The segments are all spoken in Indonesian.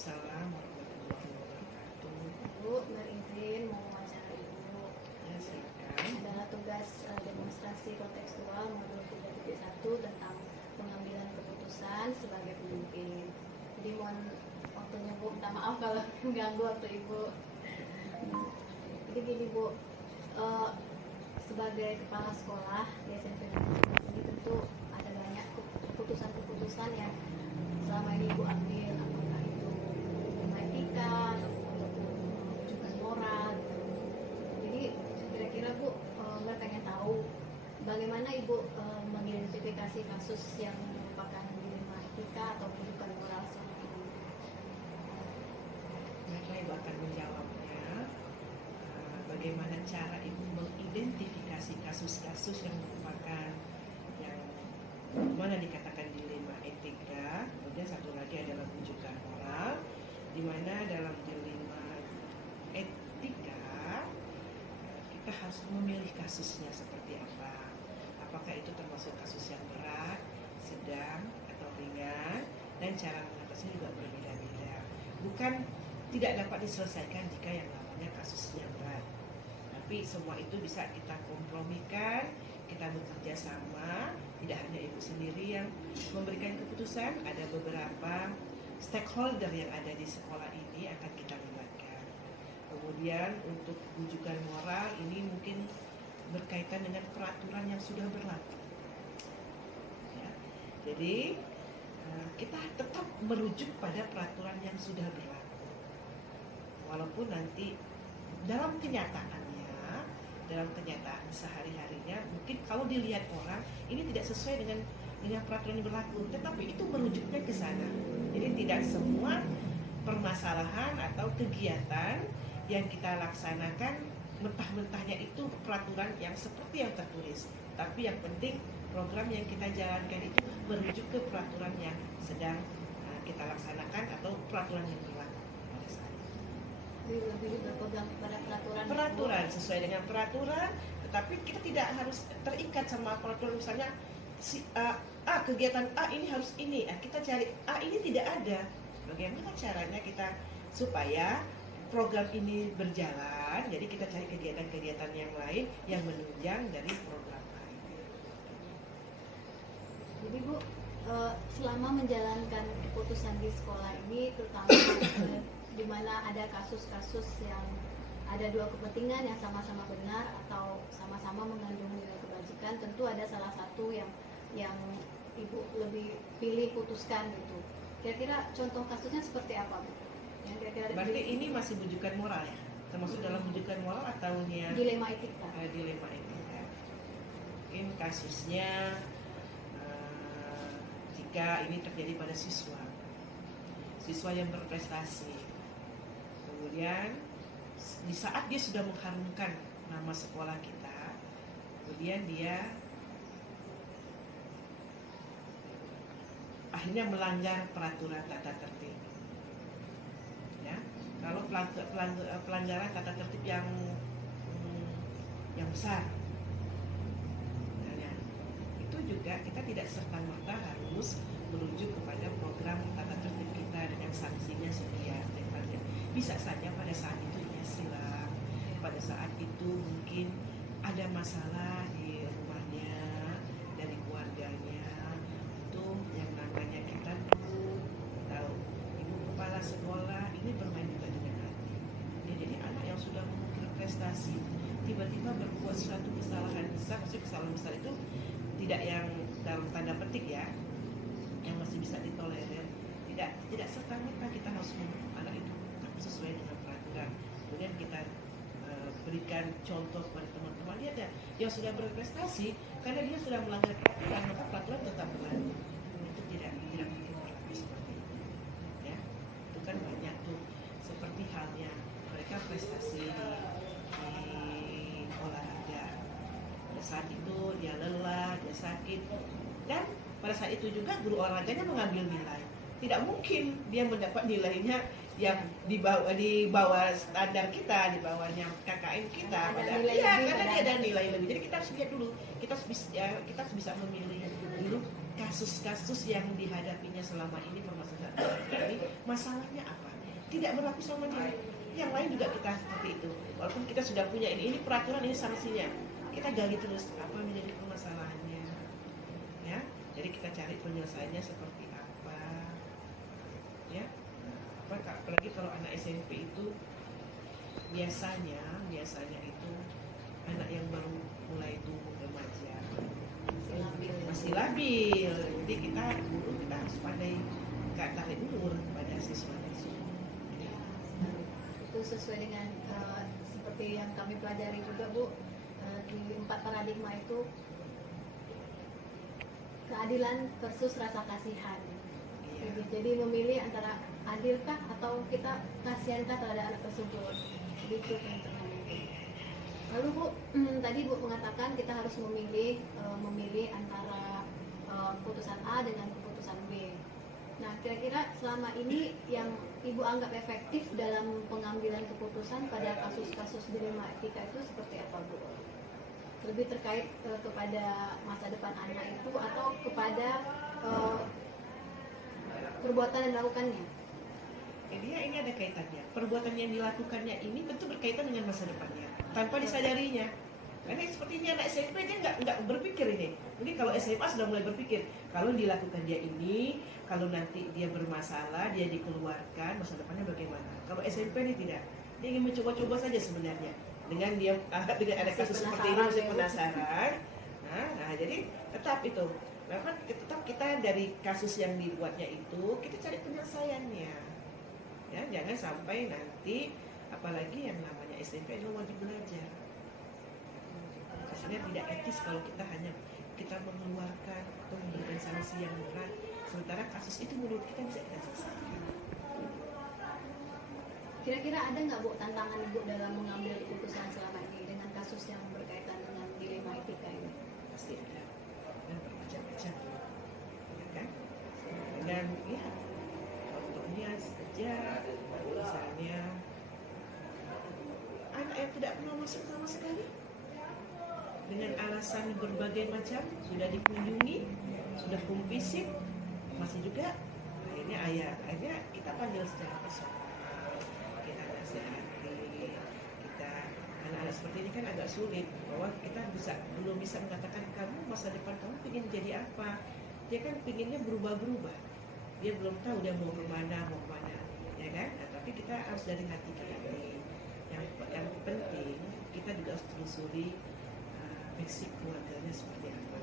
Waalaikumsalam warahmatullahi wabarakatuh. Bu, berizin mau wawancara Ibu. Ya, silakan. Adalah tugas demonstrasi kontekstual modul 3.1 tentang pengambilan keputusan sebagai pemimpin. Jadi mohon waktunya Bu, minta maaf kalau mengganggu waktu Ibu. Jadi gini Bu, sebagai kepala sekolah di SMP Negeri ini tentu ada banyak keputusan-keputusan yang selama ini Ibu ambil, apakah itu etika ataupun juga moral. Jadi kira-kira Bu, nggak pengen tahu bagaimana Ibu mengidentifikasi kasus yang merupakan dilema etika atau kedudukan moral selama ini. Maka Ibu akan menjawabnya. Bagaimana cara Ibu mengidentifikasi kasus-kasus yang merupakan yang mana dikatakan dilema etika, kemudian satu lagi adalah rujukan moral, di mana dalam dilema etika kita harus memilih kasusnya seperti apa. Apakah itu termasuk kasus yang berat, sedang, atau ringan, dan cara mengatasinya juga berbeda-beda. Bukan tidak dapat diselesaikan jika yang namanya kasusnya berat, tapi semua itu bisa kita kompromikan, kita bekerja sama. Tidak hanya Ibu sendiri yang memberikan keputusan, ada beberapa stakeholder yang ada di sekolah ini akan kita libatkan. Kemudian untuk rujukan moral ini mungkin berkaitan dengan peraturan yang sudah berlaku ya. Jadi kita tetap merujuk pada peraturan yang sudah berlaku, walaupun nanti dalam kenyataannya, dalam kenyataan sehari-harinya mungkin kalau dilihat orang ini tidak sesuai dengan peraturan yang berlaku, tetapi itu merujuknya ke sana. Jadi tidak semua permasalahan atau kegiatan yang kita laksanakan mentah-mentahnya itu peraturan yang seperti yang tertulis, tapi yang penting program yang kita jalankan itu merujuk ke peraturan yang sedang kita laksanakan atau peraturan yang berlaku pada saat itu. Lebih berpegang pada Peraturan sesuai dengan peraturan, tetapi kita tidak harus terikat sama peraturan. Misalnya kegiatan A ini harus ini, kita cari A ini tidak ada. Bagaimana caranya kita supaya program ini berjalan? Jadi kita cari kegiatan-kegiatan yang lain yang menunjang dari program A ini. Jadi Bu, selama menjalankan keputusan di sekolah ini, terutama di mana ada kasus-kasus yang ada dua kepentingan yang sama-sama benar atau sama-sama mengandung nilai kebajikan, tentu ada salah satu yang Ibu lebih pilih putuskan gitu. Kira-kira contoh kasusnya seperti apa Bu? Yang kira-kira berarti ini masih rujukan moral ya? Termasuk dalam rujukan moral atau dilema etika? Dilema etika. Mungkin kasusnya jika ini terjadi pada siswa yang berprestasi, kemudian di saat dia sudah mengharumkan nama sekolah kita, kemudian dia akhirnya melanggar peraturan tata tertib. Ya, kalau pelanggaran tata tertib yang besar, misalnya, itu juga kita tidak serta-merta harus merujuk kepada program tata tertib kita dengan sanksinya sekian. Bisa saja pada saat itu dia silam, pada saat itu mungkin ada masalah di rumahnya, dari keluarganya. Itu yang namanya kita tahu ibu kepala sekolah ini bermain juga dengan hati. Jadi anak yang sudah mengukir prestasi tiba-tiba berbuat suatu kesalahan besar. Maksudnya kesalahan besar itu tidak yang dalam tanda petik ya, yang masih bisa ditolerir. Tidak serta-merta kita harus menghukum anak itu sesuai dengan peraturan. Kemudian kita berikan contoh kepada teman-teman, lihat ya, yang sudah berprestasi karena dia sudah melanggar peraturan, maka peraturan tetap berlaku. Itu tidak mungkin berlaku seperti itu. Ya, itu kan banyak tuh seperti halnya mereka prestasi di olahraga. Pada saat itu dia lelah, dia sakit, dan pada saat itu juga guru olahraganya mengambil nilai. Tidak mungkin dia mendapat nilainya yang di bawah standar kita, di bawahnya KKM kita, karena dia ada nilai lebih. Jadi kita harus lihat dulu, kita harus bisa memilih dulu kasus-kasus yang dihadapinya selama ini, permasalahan ini, masalahnya apa. tidak berlaku sama dia. Yang lain juga kita seperti itu. Walaupun kita sudah punya ini peraturan, ini sanksinya. Kita gali terus apa menjadi permasalahannya. Ya, jadi kita cari penyelesaiannya seperti apa. Ya, apalagi kalau anak SMP itu biasanya itu anak yang baru mulai tumbuh remaja, masih labil. Jadi guru kita harus pandai tarik ulur pada siswa tersebut. Itu sesuai dengan seperti yang kami pelajari juga Bu, di 4 paradigma itu keadilan versus rasa kasihan. Jadi memilih antara adilkah atau kita kasihankah terhadap anak tersebut. Itu yang terjadi. Lalu Bu, tadi Bu mengatakan kita harus memilih antara keputusan A dengan keputusan B. Nah, kira-kira selama ini yang Ibu anggap efektif dalam pengambilan keputusan pada kasus-kasus dilema etika itu seperti apa Bu? Lebih terkait kepada masa depan anak itu atau kepada perbuatan yang dilakukannya? Ini ada kaitannya. Perbuatan yang dilakukannya ini tentu berkaitan dengan masa depannya tanpa disadarinya. Karena sepertinya anak SMP dia nggak berpikir ini. Mungkin kalau SMA sudah mulai berpikir kalau dilakukan dia ini, kalau nanti dia bermasalah, dia dikeluarkan, masa depannya bagaimana. Kalau SMP ini tidak. Dia ingin mencoba-coba saja sebenarnya. Dengan dia dengan ada kasus seperti ini masih penasaran. Nah, jadi tetap itu. Bahkan tetap kita dari kasus yang dibuatnya itu kita cari penyelesaiannya. Ya, jangan sampai nanti apalagi yang namanya SMP adalah wajib belajar. Rasanya tidak etis kalau kita hanya mengeluarkan atau memberikan sanksi yang berat, sementara kasus itu menurut kita bisa kita selesaikan. Kira-kira ada nggak Bu tantangan Ibu dalam mengambil keputusan selama ini dengan kasus yang berkaitan dengan dilema etika ini? Pasti ada, dan bermacam-macam, ya kan? Dan ya, contohnya saja misalnya anak yang tidak pernah masuk sama sekali, dengan alasan berbagai macam sudah dikunjungi, sudah kumpisik, masih juga akhirnya kita panggil secara personal, kita nasihati, anak-anak seperti ini kan agak sulit bahwa kita belum bisa mengatakan kamu masa depan kamu ingin jadi apa. Dia kan pinginnya berubah-berubah, dia belum tahu dia mau kemana, ya kan? Nah, tapi kita harus dari hati ke hati. Yang penting kita juga harus telusuri basic keluarganya seperti apa.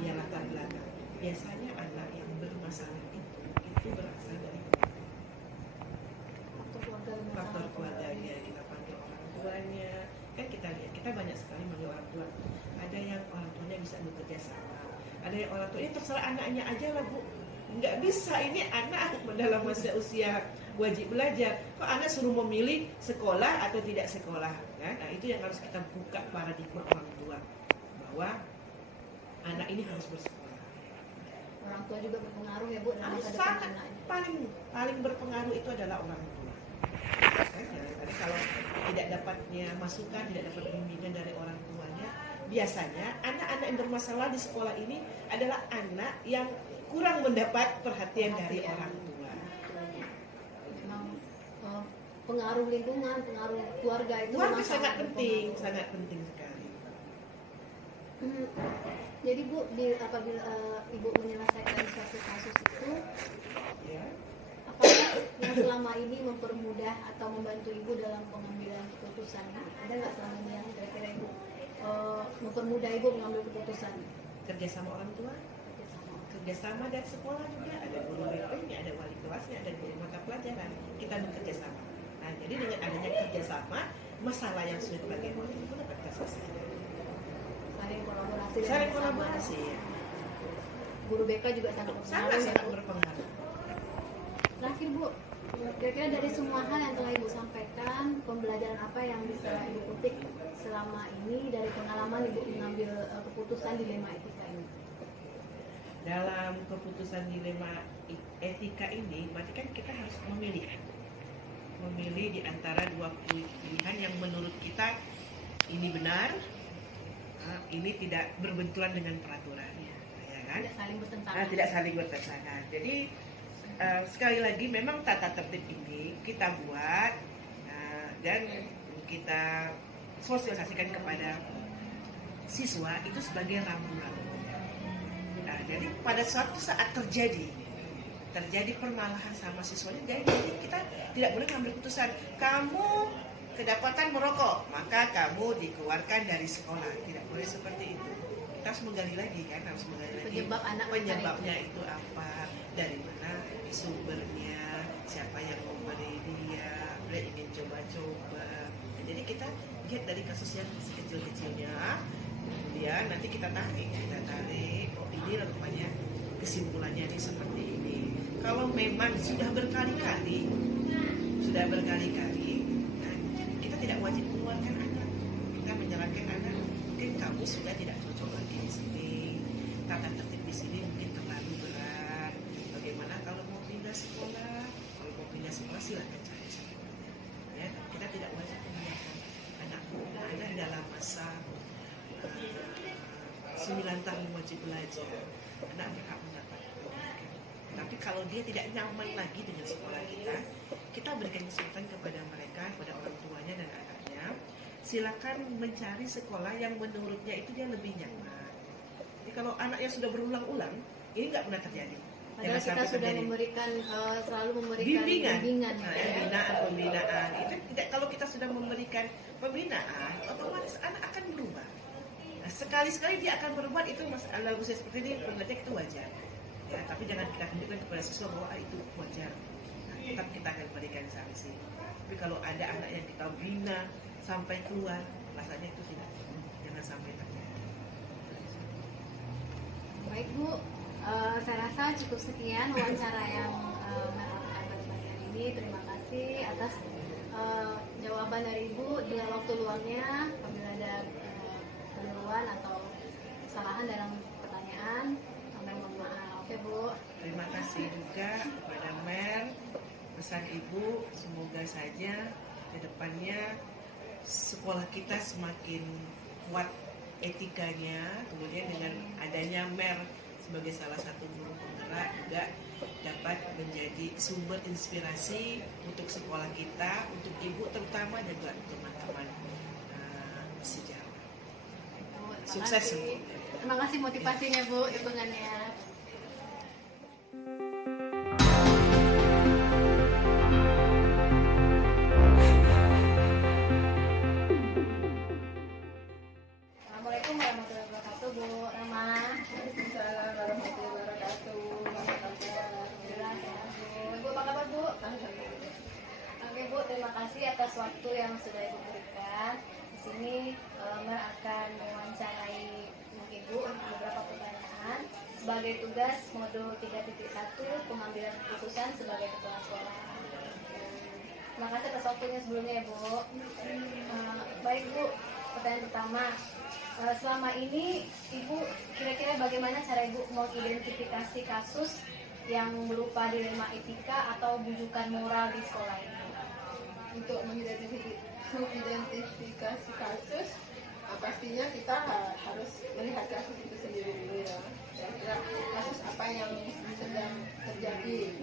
Iya, latar belakang. Biasanya anak yang bermasalah itu berasal dari faktor keluarganya. Kita panggil orang tuanya. Kan kita lihat, kita banyak sekali manggil orang tua. Ada yang orang tuanya bisa bekerja sama. Ada yang orang tuanya terserah anaknya aja lah Bu. Nggak bisa, ini anak dalam masa usia wajib belajar. Kok anak suruh memilih sekolah atau tidak sekolah? Nah, itu yang harus kita buka paradigma orang tua. Bahwa anak ini harus bersekolah. Orang tua juga berpengaruh ya Bu dalam masa depan anaknya. Paling berpengaruh itu adalah orang tua. Jadi kalau tidak dapatnya masukan, tidak dapat bimbingan dari orang tuanya, biasanya anak-anak yang bermasalah di sekolah ini adalah anak yang kurang mendapat perhatian dari orang tua. Memang pengaruh lingkungan, pengaruh keluarga itu sangat penting sekali. Jadi Bu, apabila Ibu menyelesaikan suatu kasus itu, ya, apakah yang selama ini mempermudah atau membantu Ibu dalam pengambilan keputusan? Ada nggak selama ini yang kira-kira Ibu mempermudah Ibu mengambil keputusan? Kerjasama orang tua, kerjasama dan sekolah juga, ada guru BP-nya, ada wali kelasnya, ada guru mata pelajaran, kita bekerja sama. Nah, jadi dengan adanya kerjasama, masalah yang sulit bagaimana itu dapat terselesaikan. Saling kolaborasi. Ya. Guru BK juga sangat berpengaruh. Terakhir Bu, kira-kira dari semua hal yang telah Ibu sampaikan, pembelajaran apa yang bisa Ibu petik selama ini dari pengalaman Ibu mengambil keputusan dilema etika ini? Dalam keputusan dilema etika ini, berarti kan kita harus memilih di antara dua pilihan yang menurut kita ini benar, ini tidak berbenturan dengan peraturan, ya kan? Tidak saling bertentangan. Tidak saling bertentangan. Jadi sekali lagi memang tata tertib ini kita buat dan kita sosialisasikan kepada siswa itu sebagai rambu-rambu. Nah, jadi pada suatu saat terjadi permalahan sama siswanya, jadi kita tidak boleh mengambil keputusan kamu kedapatan merokok maka kamu dikeluarkan dari sekolah. Tidak boleh seperti itu. Kita harus menggali lagi kan, penyebabnya itu apa, dari mana sumbernya, siapa yang memberi dia ingin coba-coba. Nah, jadi kita lihat dari kasus yang kecil-kecilnya, kemudian nanti kita tarik oh ini rupanya kesimpulannya ini seperti ini. Kalau memang sudah berkali-kali, nah, kita tidak wajib mengeluarkan anak. Kita menyarankan anak, mungkin kamu sudah tidak cocok lagi di sini. Tata tertib di sini mungkin terlalu berat. Bagaimana kalau mau pindah sekolah? Kalau mau pindah sekolah silakan cari sekolah. Ya, kita tidak wajib mengeluarkan anak dalam masa 9 tahun wajib belajar. Anak berhak mendapat pendidikan. Tapi kalau dia tidak nyaman lagi dengan sekolah kita berikan kesempatan kepada mereka, kepada orang tuanya dan anaknya, silakan mencari sekolah yang menurutnya itu dia lebih nyaman. Jadi kalau anaknya sudah berulang-ulang, ini nggak pernah terjadi. Padahal kita sudah selalu memberikan bimbingan. Pembinaan. Itu tidak, kalau kita sudah memberikan pembinaan, otomatis anak akan berubah. Nah, sekali-sekali dia akan berubah, itu masalah usia seperti ini, sebenarnya itu wajar. Ya, tapi jangan kita tunjukkan kepada siswa bahwa itu wajar. Nah, tetap kita akan berikan sanksi. Tapi kalau ada anak yang kita bina sampai keluar, rasanya itu tidak, jangan sampai terjadi. Baik Bu, saya rasa cukup sekian wawancara yang melakukan pada pagi hari ini. Terima kasih atas jawaban dari Ibu dengan waktu luangnya. Apabila ada keliruan atau kesalahan dalam pertanyaan, kami mohon maaf. Oke Bu. Terima kasih juga kepada Mer. Pesan Ibu, semoga saja ke depannya sekolah kita semakin kuat etikanya, kemudian dengan adanya Mer sebagai salah satu guru penggerak juga dapat menjadi sumber inspirasi untuk sekolah kita, untuk ibu terutama dan juga teman-teman sejawat. Sukses semua. Terima kasih motivasinya Bu, dukungannya. Assalamualaikum warahmatullahi wabarakatuh Bu Rama. Waalaikumsalam warahmatullahi wabarakatuh. Alhamdulillah sehat Bu. Ibu apa kabar Bu? Oke Bu, terima kasih atas waktu yang sudah Ibu berikan. Di sini Mer akan mewawancarai Ibu untuk beberapa pertanyaan sebagai tugas modul 3.1 pengambilan keputusan sebagai kepala sekolah. Terima kasih atas waktunya sebelumnya ya Bu. Baik Bu, pertanyaan pertama. Selama ini Ibu kira-kira bagaimana cara Ibu mengidentifikasi kasus yang berupa dilema etika atau bujukan moral di sekolah ini? Untuk mengidentifikasi kasus, pastinya kita harus melihat kasus itu sendiri dulu ya. Kira-kira kasus apa yang sedang terjadi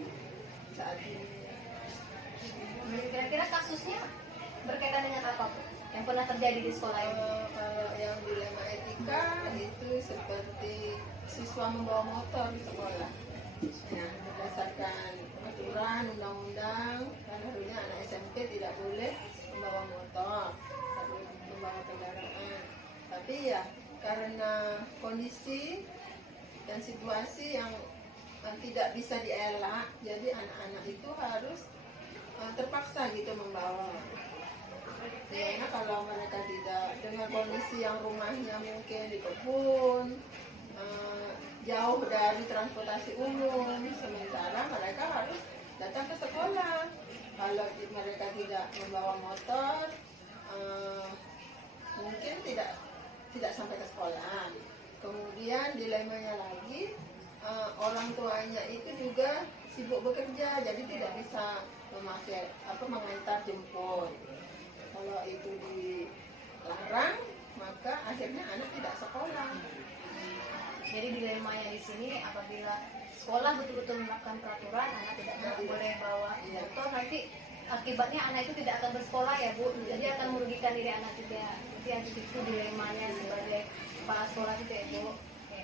saat ini. Kira-kira kasusnya berkaitan dengan apa Bu? Yang pernah terjadi di sekolah ini? Kalau yang dilema etika itu seperti siswa membawa motor di sekolah. Nah, berdasarkan aturan undang-undang, kan harusnya anak SMP tidak boleh membawa motor, harus membawa kendaraan. Tapi ya karena kondisi dan situasi yang tidak bisa dielak, jadi anak-anak itu harus terpaksa gitu membawa. Karena kalau mereka tidak dengan kondisi yang rumahnya mungkin di kebun, jauh dari transportasi umum, sementara mereka harus datang ke sekolah. Kalau mereka tidak membawa motor, mungkin tidak sampai ke sekolah. Kemudian dilemanya lagi, orang tuanya itu juga sibuk bekerja, jadi tidak bisa mengantar jemput. Kalau itu dilarang, maka akhirnya anak tidak sekolah. Jadi dilemanya di sini apabila sekolah betul-betul menerapkan peraturan, anak tidak boleh bawa motor, nanti akibatnya anak itu tidak akan bersekolah ya Bu, jadi akan merugikan diri anak juga. Jadi yang itu dilemanya sebagai kepala sekolah itu ya Bu. Oke.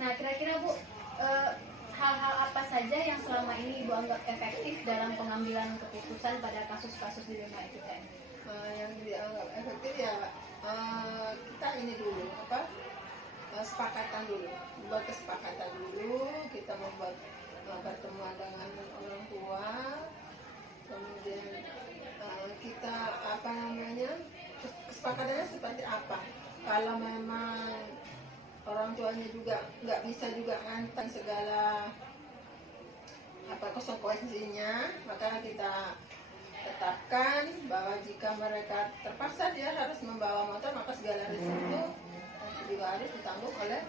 Nah kira-kira Bu, hal-hal apa saja yang selama ini Ibu anggap efektif dalam pengambilan keputusan pada kasus-kasus dilema etika ini? Yang dianggap efektif ya kita ini dulu kesepakatan dulu, membuat kesepakatan dulu, kita membuat pertemuan dengan orang tua, kemudian kita kesepakatannya seperti apa. Kalau memang orang tuanya juga nggak bisa juga ngantar segala konsekuensinya, maka kita tetapkan bahwa jika mereka terpaksa dia harus membawa motor, maka segala risiko juga harus ditanggung oleh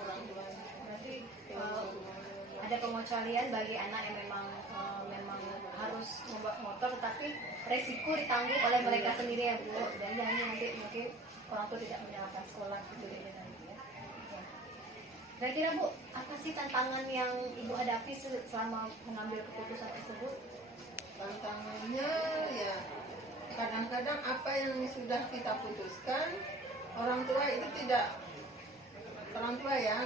orang tuanya. Berarti ada pengecualian bagi anak yang memang harus membawa motor, tetapi resiko ditanggung oleh mereka sendiri ya Bu. Dan nanti mungkin orang tua tidak menyalahkan sekolah gitu ya nanti ya. Kira-kira Bu, apa sih tantangan yang Ibu hadapi selama mengambil keputusan tersebut? Tantangannya ya kadang-kadang apa yang sudah kita putuskan orang tua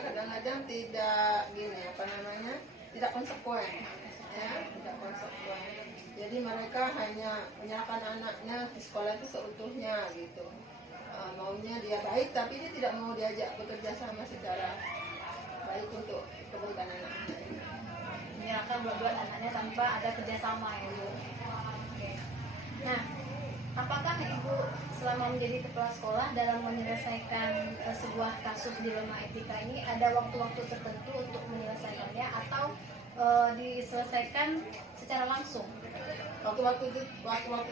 kadang-kadang tidak tidak konsekuen ya, tidak konsekuen. Jadi mereka hanya menyalahkan anaknya di sekolah itu seutuhnya gitu. Maunya dia baik tapi dia tidak mau diajak bekerja sama secara baik untuk kebaikan anaknya. Menyerahkan dua-dua anaknya tanpa ada kerjasama ya Bu. Oke. Nah, apakah Ibu selama menjadi kepala sekolah dalam menyelesaikan sebuah kasus dilema etika ini ada waktu-waktu tertentu untuk menyelesaikannya atau diselesaikan secara langsung? Waktu-waktu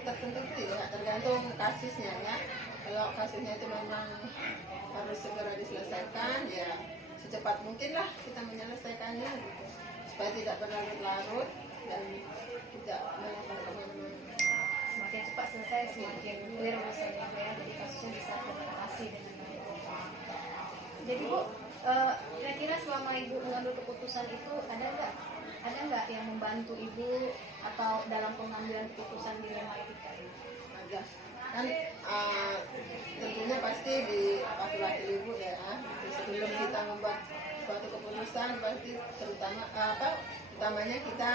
tertentu itu ya tergantung kasusnya ya. Kalau kasusnya itu memang harus segera diselesaikan ya secepat mungkin lah kita menyelesaikannya gitu, supaya tidak berlarut-larut dan tidak melakukan kemana-mana. Semakin cepat selesai semakin clear urusannya Bu ya, jadi kasusnya bisa teratasi dengan baik. Jadi Bu, kira-kira selama Ibu mengambil keputusan itu ada nggak yang membantu Ibu atau dalam pengambilan keputusan dilema etika ini? Ada kan tentunya pasti diwakili Ibu ya. Sebelum kita membuat suatu keputusan pasti utamanya kita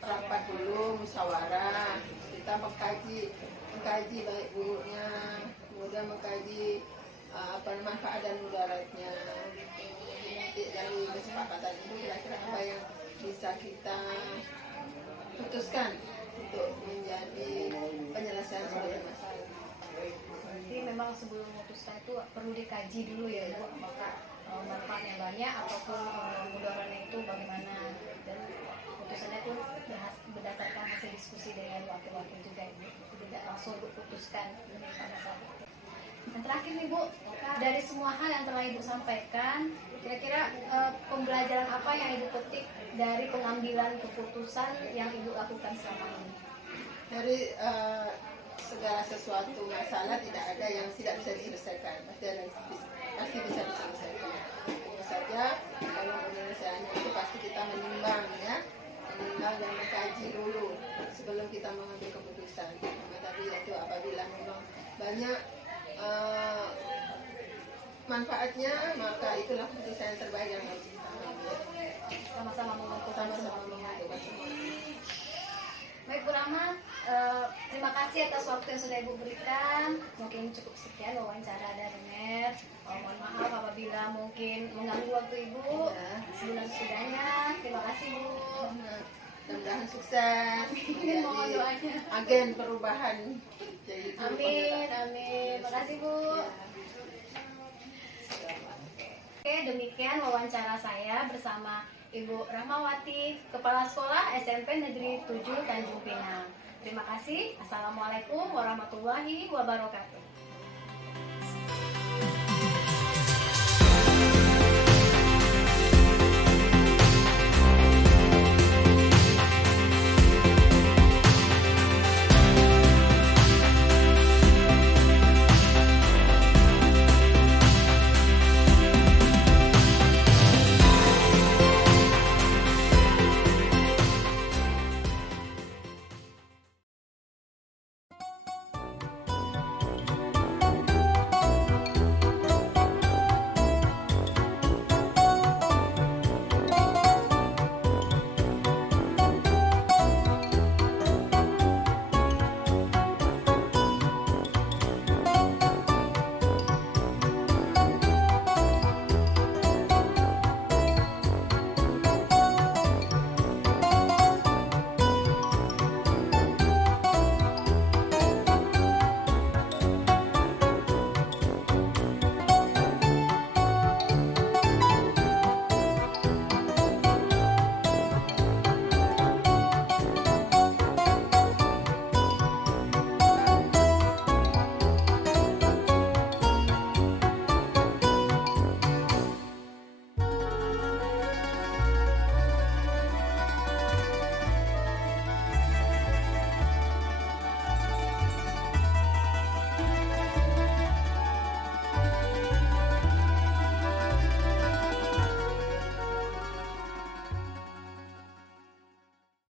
rapat dulu, musyawarah, kita mengkaji baik buruknya, kemudian mengkaji manfaat dan mudaratnya. Nanti dari kesepakatan itu kira-kira apa yang bisa kita putuskan untuk menjadi penyelesaian suatu masalah. Jadi memang sebelum memutuskan itu perlu dikaji dulu ya Bu, apakah manfaatnya banyak ataupun mudaratnya itu bagaimana, dan putusannya itu berdasarkan hasil diskusi dengan wakil-wakil juga Ibu, tidak langsung diputuskan pada saat itu. Dan terakhir nih Bu, dari semua hal yang telah Ibu sampaikan, kira-kira pembelajaran apa yang Ibu petik dari pengambilan keputusan yang Ibu lakukan selama ini? Dari segala sesuatu masalah tidak ada yang tidak bisa diselesaikan, pasti bisa diselesaikan. Tentu saja kalau penyelesaiannya itu pasti kita menimbang dan mengkaji dulu sebelum kita mengambil keputusan. Tapi itu apabila memang banyak manfaatnya, maka itulah keputusan yang terbaik yang harus kita ambil. Sama-sama menentukan semua pihak. Baik Bu Rahma, terima kasih atas waktu yang sudah Ibu berikan. Mungkin cukup sekian wawancara dari Mer. Mohon maaf apabila mungkin mengganggu waktu Ibu. Sebelum-sebelumnya, terima kasih Bu. Mudah-mudahan sukses Mohon doanya. agen perubahan. Amin, amin. Terima kasih Bu. Oke, demikian wawancara saya bersama Ibu Rahmawati, Kepala Sekolah SMP Negeri 7 Tanjung Pinang. Terima kasih. Assalamualaikum warahmatullahi wabarakatuh.